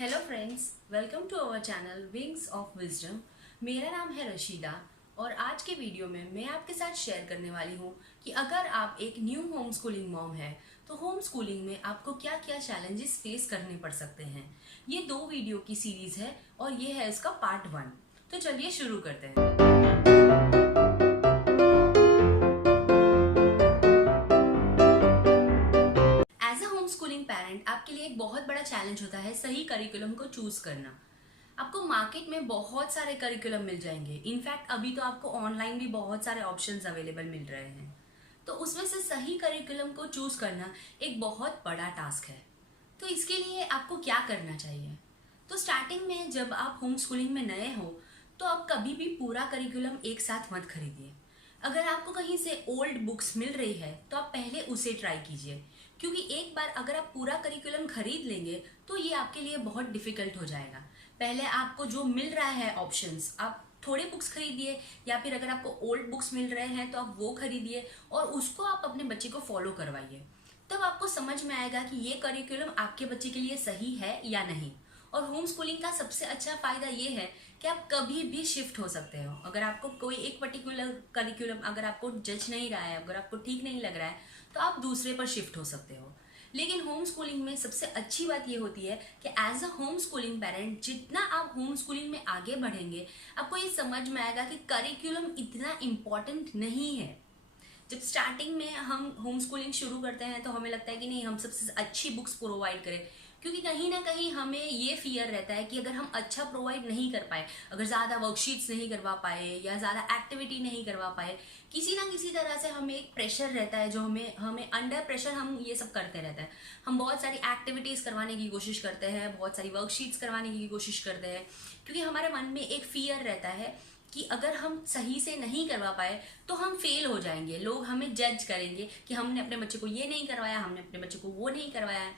Hello friends, welcome to our channel wings of wisdom. मेरा नाम है रशीदा और आज के वीडियो में मैं आपके साथ शेयर करने वाली हूँ कि अगर आप एक न्यू होम स्कूलिंग मॉम है तो होम स्कूलिंग में आपको क्या क्या चैलेंजेस फेस करने पड़ सकते हैं। ये 2 वीडियो की सीरीज है और ये है इसका पार्ट 1। तो चलिए शुरू करते हैं। As a home schooling parent आपके लिए एक बहुत बड़ा चैलेंज होता है सही करिकुलम को चूज करना। आपको मार्केट में बहुत सारे करिकुलम मिल जाएंगे। इनफैक्ट अभी तो आपको ऑनलाइन भी बहुत सारे ऑप्शंस अवेलेबल मिल रहे हैं। तो उसमें से सही करिकुलम को चूज करना एक बहुत बड़ा टास्क है। तो इसके लिए आपको क्या करना चाहिए? तो स्टार्टिंग में जब आप होम स्कूलिंग में नए हो तो आप कभी भी पूरा करिकुलम एक साथ मत खरीदिए। अगर आपको कहीं से ओल्ड बुक्स मिल रही है तो आप पहले उसे ट्राई कीजिए, क्योंकि एक बार अगर आप पूरा करिकुलम खरीद लेंगे तो ये आपके लिए बहुत डिफिकल्ट हो जाएगा। पहले आपको जो मिल रहा है ऑप्शंस, आप थोड़े बुक्स खरीदिए या फिर अगर आपको ओल्ड बुक्स मिल रहे हैं तो आप वो खरीदिए और उसको आप अपने बच्चे को फॉलो करवाइए। तब आपको समझ में आएगा कि ये करिकुलम आपके बच्चे के लिए सही है या नहीं। और होम स्कूलिंग का सबसे अच्छा फायदा ये है कि आप कभी भी शिफ्ट हो सकते हो। अगर आपको कोई एक पर्टिकुलर करिकुलम अगर आपको जज नहीं रहा है, अगर आपको ठीक नहीं लग रहा है, तो आप दूसरे पर शिफ्ट हो सकते हो। लेकिन होम स्कूलिंग में सबसे अच्छी बात ये होती है कि as a home schooling parent जितना आप होम स्कूलिंग में आगे बढ़ेंगे आपको ये समझ में आएगा कि करिकुलम इतना इम्पोर्टेंट नहीं है। जब स्टार्टिंग में हम होम स्कूलिंग शुरू करते हैं तो हमें लगता है कि नहीं, हम सबसे अच्छी बुक्स प्रोवाइड करें, क्योंकि कहीं ना कहीं हमें ये फियर रहता है कि अगर हम अच्छा प्रोवाइड नहीं कर पाए, अगर ज़्यादा वर्कशीट्स नहीं करवा पाए या ज़्यादा एक्टिविटी नहीं करवा पाए, किसी ना किसी तरह से हमें एक प्रेशर रहता है जो हमें हमें अंडर प्रेशर हम ये सब करते रहते हैं। हम बहुत सारी एक्टिविटीज़ करवाने की कोशिश करते हैं, बहुत सारी वर्कशीट्स करवाने की कोशिश करते हैं, क्योंकि हमारे मन में एक फियर रहता है कि अगर हम सही से नहीं करवा पाए तो हम फेल हो जाएंगे, लोग हमें जज करेंगे कि हमने अपने बच्चे को ये नहीं करवाया, हमने अपने बच्चे को वो नहीं करवाया।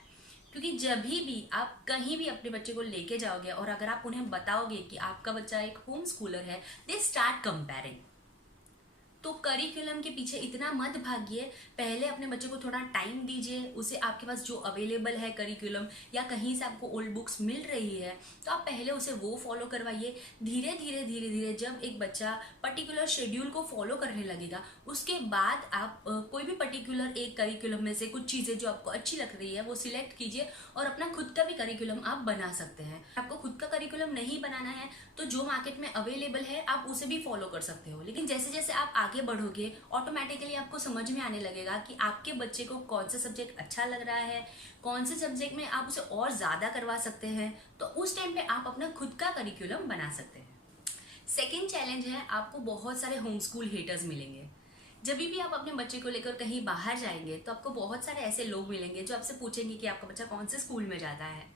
क्योंकि जब भी आप कहीं भी अपने बच्चे को लेके जाओगे और अगर आप उन्हें बताओगे कि आपका बच्चा एक होम स्कूलर है, दे स्टार्ट कंपेयरिंग। तो करिकुलम के पीछे इतना मत भागिए, पहले अपने बच्चे को थोड़ा टाइम दीजिए, उसे आपके पास जो अवेलेबल है करिकुलम या कहीं से आपको ओल्ड बुक्स मिल रही है तो आप पहले उसे वो फॉलो करवाइए। धीरे धीरे धीरे धीरे जब एक बच्चा पर्टिकुलर शेड्यूल को फॉलो करने लगेगा उसके बाद आप कोई भी पर्टिकुलर एक करिकुलम में से कुछ चीज़ें जो आपको अच्छी लग रही है वो सिलेक्ट कीजिए और अपना खुद का भी करिकुलम आप बना सकते हैं। आपको खुद का करिकुलम नहीं बनाना है तो जो मार्केट में अवेलेबल है आप उसे भी फॉलो कर सकते हो। लेकिन जैसे जैसे आप आगे बढ़ोगे ऑटोमेटिकली आपको समझ में आने लगेगा कि आपके बच्चे को कौन सा सब्जेक्ट अच्छा लग रहा है, कौन से सब्जेक्ट में आप उसे और ज़्यादा करवा सकते हैं, तो उस टाइम पे आप अपना खुद का करिकुलम बना सकते हैं। सेकेंड चैलेंज है, आपको बहुत सारे होम स्कूल हेटर्स मिलेंगे। जब भी आप अपने बच्चे को लेकर कहीं बाहर जाएंगे तो आपको बहुत सारे ऐसे लोग मिलेंगे जो आपसे पूछेंगे कि आपका बच्चा कौन से स्कूल में जाता है,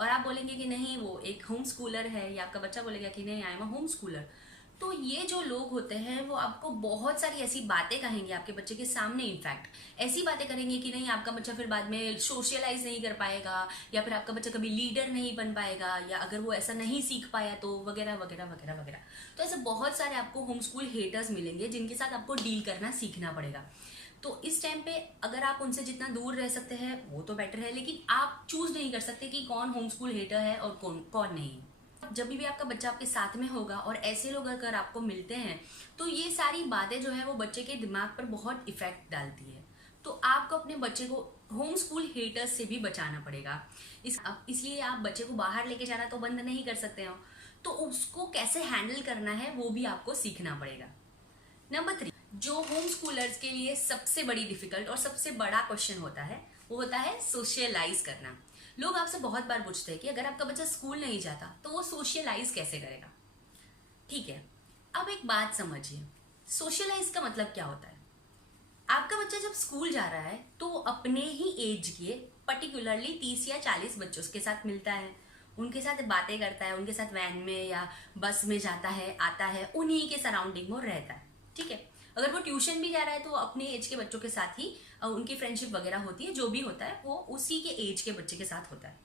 और आप बोलेंगे कि नहीं वो एक होम स्कूलर है, या आपका बच्चा बोलेगा कि नहीं I am a home Schuler. तो ये जो लोग होते हैं वो आपको बहुत सारी ऐसी बातें कहेंगे आपके बच्चे के सामने। इनफैक्ट ऐसी बातें करेंगे कि नहीं आपका बच्चा फिर बाद में सोशलाइज नहीं कर पाएगा, या फिर आपका बच्चा कभी लीडर नहीं बन पाएगा, या अगर वो ऐसा नहीं सीख पाया तो वगैरह वगैरह वगैरह वगैरह। तो ऐसे बहुत सारे आपको होम स्कूल हेटर्स मिलेंगे जिनके साथ आपको डील करना सीखना पड़ेगा। तो इस टाइम पे अगर आप उनसे जितना दूर रह सकते हैं वो तो बेटर है, लेकिन आप चूज नहीं कर सकते कि कौन होम स्कूल हेटर है और कौन कौन नहीं। जब भी आपका बच्चा आपके साथ में होगा और ऐसे लोग अगर आपको मिलते हैं तो ये सारी बातें जो है वो बच्चे के दिमाग पर बहुत इफेक्ट डालती है। तो आपको अपने बच्चे को होम स्कूल हेटर्स से भी बचाना पड़ेगा। इसलिए आप बच्चे को बाहर लेके जाना तो बंद नहीं कर सकते हो, तो उसको कैसे हैंडल करना है वो भी आपको सीखना पड़ेगा। नंबर 3, जो होम स्कूलर्स के लिए सबसे बड़ी डिफिकल्ट और सबसे बड़ा क्वेश्चन होता है वो होता है सोशलाइज करना। लोग आपसे बहुत बार पूछते हैं कि अगर आपका बच्चा स्कूल नहीं जाता तो वो सोशलाइज कैसे करेगा। ठीक है, अब एक बात समझिए, सोशलाइज का मतलब क्या होता है। आपका बच्चा जब स्कूल जा रहा है तो वो अपने ही एज के पर्टिकुलरली 30 या 40 बच्चों के साथ मिलता है, उनके साथ बातें करता है, उनके साथ वैन में या बस में जाता है आता है, उन्हीं के सराउंडिंग में रहता है। ठीक है, अगर वो ट्यूशन भी जा रहा है तो अपने एज के बच्चों के साथ ही उनकी फ्रेंडशिप वगैरह होती है, जो भी होता है वो उसी के एज के बच्चे के साथ होता है।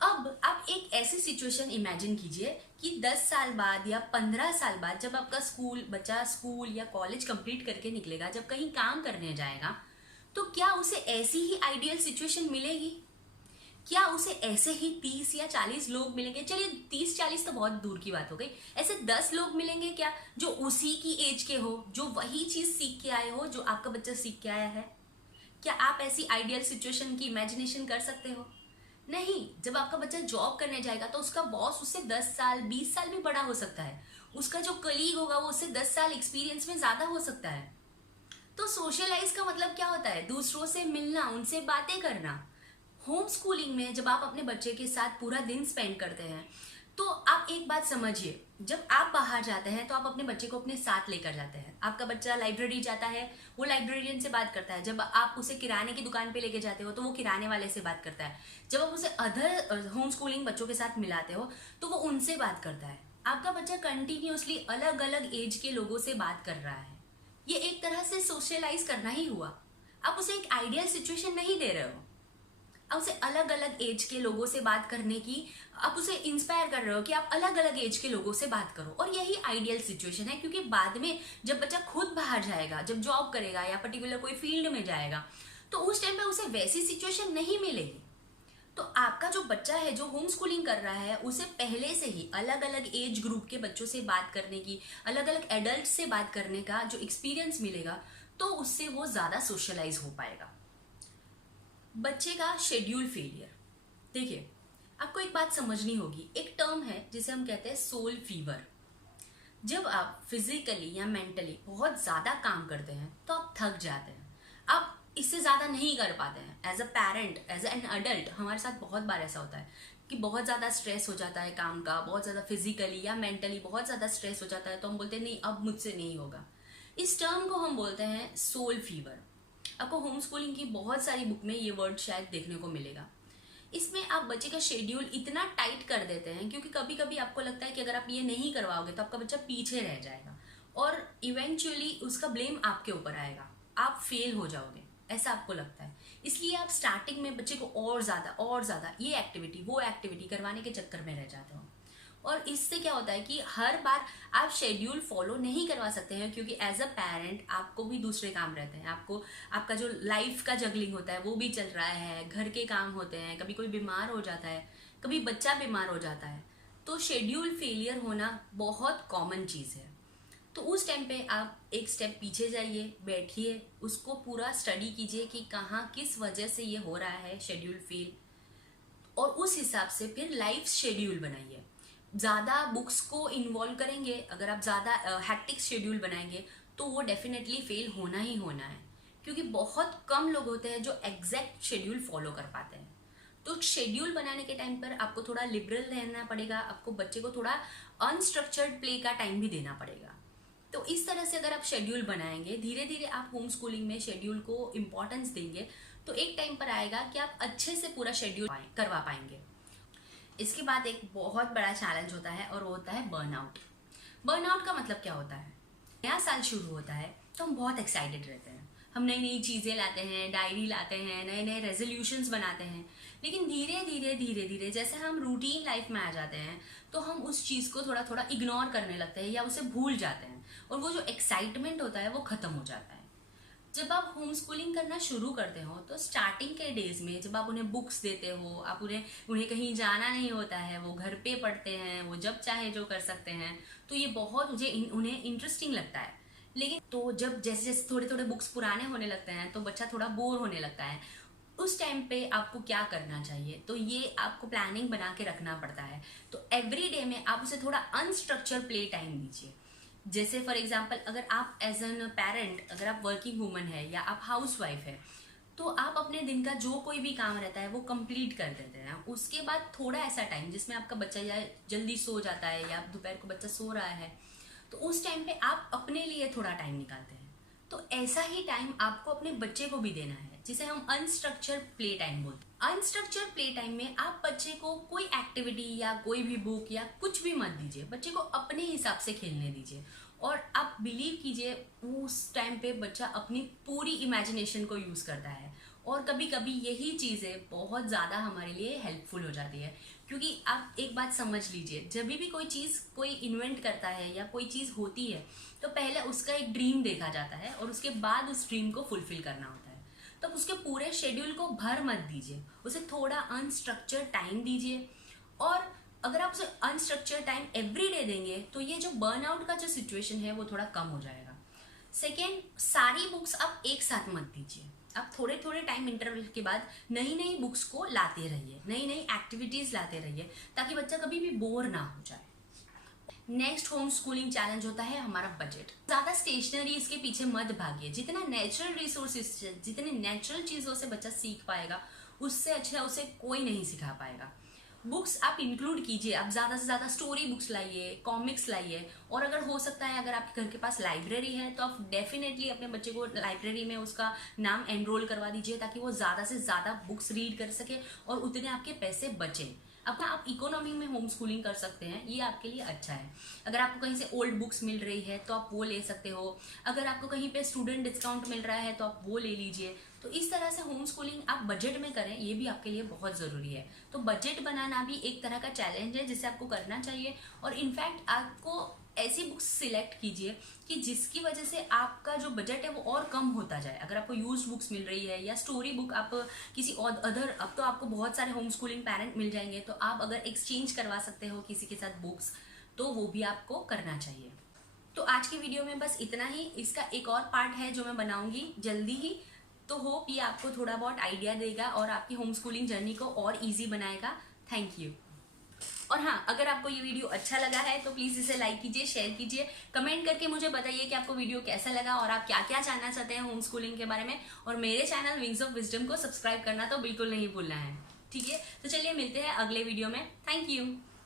अब आप एक ऐसी सिचुएशन इमेजिन कीजिए कि 10 साल बाद या 15 साल बाद जब आपका बच्चा स्कूल या कॉलेज कंप्लीट करके निकलेगा, जब कहीं काम करने जाएगा, तो क्या उसे ऐसी ही आइडियल सिचुएशन मिलेगी? क्या उसे ऐसे ही 30 या 40 लोग मिलेंगे? चलिए 30-40 तो बहुत दूर की बात हो गई, ऐसे 10 लोग मिलेंगे क्या जो उसी की एज के हो, जो वही चीज सीख के आए हो जो आपका बच्चा सीख के आया है? क्या आप ऐसी आइडियल सिचुएशन की इमेजिनेशन कर सकते हो? नहीं। जब आपका बच्चा जॉब करने जाएगा तो उसका बॉस उससे 10 साल 20 साल भी बड़ा हो सकता है, उसका जो कलीग होगा वो उससे 10 साल एक्सपीरियंस में ज्यादा हो सकता है। तो सोशलाइज का मतलब क्या होता है? दूसरों से मिलना, उनसे बातें करना। होम स्कूलिंग में जब आप अपने बच्चे के साथ पूरा दिन स्पेंड करते हैं तो आप एक बात समझिए, जब आप बाहर जाते हैं तो आप अपने बच्चे को अपने साथ लेकर जाते हैं। आपका बच्चा लाइब्रेरी जाता है, वो लाइब्रेरियन से बात करता है। जब आप उसे किराने की दुकान पे लेके जाते हो तो वो किराने वाले से बात करता है। जब आप उसे अदर होम स्कूलिंग बच्चों के साथ मिलाते हो तो वो उनसे बात करता है। आपका बच्चा कंटिन्यूअसली अलग अलग एज के लोगों से बात कर रहा है। ये एक तरह से सोशलाइज करना ही हुआ। आप उसे एक आइडियल सिचुएशन नहीं दे रहे हो, आप उसे अलग अलग एज के लोगों से बात करने की, आप उसे इंस्पायर कर रहे हो कि आप अलग अलग एज के लोगों से बात करो। और यही आइडियल सिचुएशन है, क्योंकि बाद में जब बच्चा खुद बाहर जाएगा, जब जॉब करेगा या पर्टिकुलर कोई फील्ड में जाएगा, तो उस टाइम पे उसे वैसी सिचुएशन नहीं मिलेगी। तो आपका जो बच्चा है जो होम स्कूलिंग कर रहा है, उसे पहले से ही अलग अलग एज ग्रुप के बच्चों से बात करने की, अलग अलग एडल्ट से बात करने का जो एक्सपीरियंस मिलेगा, तो उससे वो ज्यादा सोशलाइज हो पाएगा। बच्चे का शेड्यूल फेलियर। देखिए, आपको एक बात समझनी होगी, एक टर्म है जिसे हम कहते हैं सोल फीवर। जब आप फिजिकली या मेंटली बहुत ज्यादा काम करते हैं तो आप थक जाते हैं, आप इससे ज्यादा नहीं कर पाते हैं। As a parent, as an adult, हमारे साथ बहुत बार ऐसा होता है कि बहुत ज्यादा स्ट्रेस हो जाता है काम का, बहुत ज्यादा फिजिकली या मेंटली बहुत ज्यादा स्ट्रेस हो जाता है, तो हम बोलते हैं नहीं अब मुझसे नहीं होगा। इस टर्म को हम बोलते हैं सोल फीवर। आपको होम स्कूलिंग की बहुत सारी बुक में ये वर्ड शायद देखने को मिलेगा। इसमें आप बच्चे का शेड्यूल इतना टाइट कर देते हैं, क्योंकि कभी कभी आपको लगता है कि अगर आप ये नहीं करवाओगे तो आपका बच्चा पीछे रह जाएगा और इवेंचुअली उसका ब्लेम आपके ऊपर आएगा, आप फेल हो जाओगे, ऐसा आपको लगता है। इसलिए आप स्टार्टिंग में बच्चे को और ज्यादा ये एक्टिविटी वो एक्टिविटी करवाने के चक्कर में रह जाते हो। और इससे क्या होता है कि हर बार आप शेड्यूल फॉलो नहीं करवा सकते हैं, क्योंकि एज अ पेरेंट आपको भी दूसरे काम रहते हैं, आपको आपका जो लाइफ का जगलिंग होता है वो भी चल रहा है, घर के काम होते हैं, कभी कोई बीमार हो जाता है, कभी बच्चा बीमार हो जाता है। तो शेड्यूल फेलियर होना बहुत कॉमन चीज़ है। तो उस टाइम पे आप एक स्टेप पीछे जाइए, बैठिए, उसको पूरा स्टडी कीजिए कि कहाँ किस वजह से ये हो रहा है शेड्यूल फेल, और उस हिसाब से फिर लाइफ शेड्यूल बनाइए। ज़्यादा बुक्स को इन्वॉल्व करेंगे, अगर आप ज़्यादा हैक्टिक शेड्यूल बनाएंगे तो वो डेफिनेटली फेल होना ही होना है, क्योंकि बहुत कम लोग होते हैं जो एग्जैक्ट शेड्यूल फॉलो कर पाते हैं। तो शेड्यूल बनाने के टाइम पर आपको थोड़ा लिबरल रहना पड़ेगा, आपको बच्चे को थोड़ा अनस्ट्रक्चर्ड प्ले का टाइम भी देना पड़ेगा। तो इस तरह से अगर आप शेड्यूल बनाएंगे, धीरे धीरे आप होम स्कूलिंग में शेड्यूल को इम्पोर्टेंस देंगे, तो एक टाइम पर आएगा कि आप अच्छे से पूरा शेड्यूल करवा पाएंगे। इसके बाद एक बहुत बड़ा चैलेंज होता है और वो होता है बर्नआउट। बर्नआउट का मतलब क्या होता है? नया साल शुरू होता है तो हम बहुत एक्साइटेड रहते हैं, हम नई नई चीज़ें लाते हैं, डायरी लाते हैं, नए नए रेजोल्यूशंस बनाते हैं। लेकिन धीरे धीरे जैसे हम रूटीन लाइफ में आ जाते हैं तो हम उस चीज़ को थोड़ा थोड़ा इग्नोर करने लगते हैं या उसे भूल जाते हैं, और वो जो एक्साइटमेंट होता है वो ख़त्म हो जाता है। जब आप होम स्कूलिंग करना शुरू करते हो तो स्टार्टिंग के डेज में जब आप उन्हें बुक्स देते हो, आप उन्हें उन्हें कहीं जाना नहीं होता है, वो घर पे पढ़ते हैं, वो जब चाहे जो कर सकते हैं, तो ये बहुत उन्हें इंटरेस्टिंग लगता है। लेकिन तो जब जैसे जैसे थोड़े थोड़े बुक्स पुराने होने लगते हैं तो बच्चा थोड़ा बोर होने लगता है। उस टाइम पे आपको क्या करना चाहिए? तो ये आपको प्लानिंग बना के रखना पड़ता है। तो एवरी डे में आप उसे थोड़ा अनस्ट्रक्चर प्ले टाइम दीजिए। जैसे फॉर एग्जाम्पल, अगर आप एज एन पेरेंट, अगर आप वर्किंग वूमन है या आप हाउस वाइफ है, तो आप अपने दिन का जो कोई भी काम रहता है वो कंप्लीट कर देते हैं। उसके बाद थोड़ा ऐसा टाइम जिसमें आपका बच्चा या जल्दी सो जाता है या दोपहर को बच्चा सो रहा है, तो उस टाइम पे आप अपने लिए थोड़ा टाइम निकालते हैं। तो ऐसा ही टाइम आपको अपने बच्चे को भी देना है, जिसे हम अनस्ट्रक्चर प्ले टाइम बोलते हैं। अनस्ट्रक्चर प्ले टाइम में आप बच्चे को कोई एक्टिविटी या कोई भी बुक या कुछ भी मत दीजिए, बच्चे को अपने हिसाब से खेलने दीजिए। और आप बिलीव कीजिए उस टाइम पे बच्चा अपनी पूरी इमेजिनेशन को यूज़ करता है, और कभी कभी यही चीज़ें बहुत ज़्यादा हमारे लिए हेल्पफुल हो जाती है। क्योंकि आप एक बात समझ लीजिए, जब भी कोई चीज़ कोई इन्वेंट करता है या कोई चीज़ होती है तो पहले उसका एक ड्रीम देखा जाता है और उसके बाद उस ड्रीम को फुलफिल करना होता है। तो आप उसके पूरे शेड्यूल को भर मत दीजिए, उसे थोड़ा अनस्ट्रक्चर्ड टाइम दीजिए। और अगर आप उसे अनस्ट्रक्चर्ड टाइम एवरीडे देंगे तो ये जो बर्नआउट का जो सिचुएशन है वो थोड़ा कम हो जाएगा। सेकेंड, सारी बुक्स आप एक साथ मत दीजिए। आप थोड़े थोड़े टाइम इंटरवल के बाद नई नई बुक्स को लाते रहिए, नई नई एक्टिविटीज लाते रहिए, ताकि बच्चा कभी भी बोर ना हो जाए। नेक्स्ट होम स्कूलिंग चैलेंज होता है हमारा बजट। ज्यादा स्टेशनरी इसके पीछे मत भागिए। जितना नेचुरल रिसोर्सेज, जितनी नेचुरल चीजों से बच्चा सीख पाएगा, उससे अच्छा उसे कोई नहीं सिखा पाएगा। बुक्स आप इंक्लूड कीजिए, आप ज्यादा से ज्यादा स्टोरी बुक्स लाइए, कॉमिक्स लाइए। और अगर हो सकता है, अगर आपके घर के पास लाइब्रेरी है तो आप डेफिनेटली अपने बच्चे को लाइब्रेरी में उसका नाम एनरोल करवा दीजिए, ताकि वो ज्यादा से ज्यादा बुक्स रीड कर सके और उतने आपके पैसे बचे। अपना आप इकोनॉमी में होम स्कूलिंग कर सकते हैं, ये आपके लिए अच्छा है। अगर आपको कहीं से ओल्ड बुक्स मिल रही है तो आप वो ले सकते हो। अगर आपको कहीं पे स्टूडेंट डिस्काउंट मिल रहा है तो आप वो ले लीजिए। तो इस तरह से होम स्कूलिंग आप बजट में करें, ये भी आपके लिए बहुत ज़रूरी है। तो बजट बनाना भी एक तरह का चैलेंज है जिसे आपको करना चाहिए। और इनफैक्ट आपको ऐसी बुक्स सिलेक्ट कीजिए कि जिसकी वजह से आपका जो बजट है वो और कम होता जाए। अगर आपको यूज्ड बुक्स मिल रही है या स्टोरी बुक आप किसी और अदर, अब तो आपको बहुत सारे होम स्कूलिंग पेरेंट मिल जाएंगे, तो आप अगर एक्सचेंज करवा सकते हो किसी के साथ बुक्स, तो वो भी आपको करना चाहिए। तो आज की वीडियो में बस इतना ही। इसका एक और पार्ट है जो मैं बनाऊंगी जल्दी ही। तो होप ये आपको थोड़ा बहुत आइडिया देगा और आपकी होम स्कूलिंग जर्नी को और ईजी बनाएगा। Thank you. और हाँ, अगर आपको ये वीडियो अच्छा लगा है तो प्लीज इसे लाइक कीजिए, शेयर कीजिए, कमेंट करके मुझे बताइए कि आपको वीडियो कैसा लगा और आप क्या क्या जानना चाहते हैं होम स्कूलिंग के बारे में। और मेरे चैनल विंग्स ऑफ विजडम को सब्सक्राइब करना तो बिल्कुल नहीं भूलना है। ठीक है, तो चलिए मिलते हैं अगले वीडियो में। Thank you.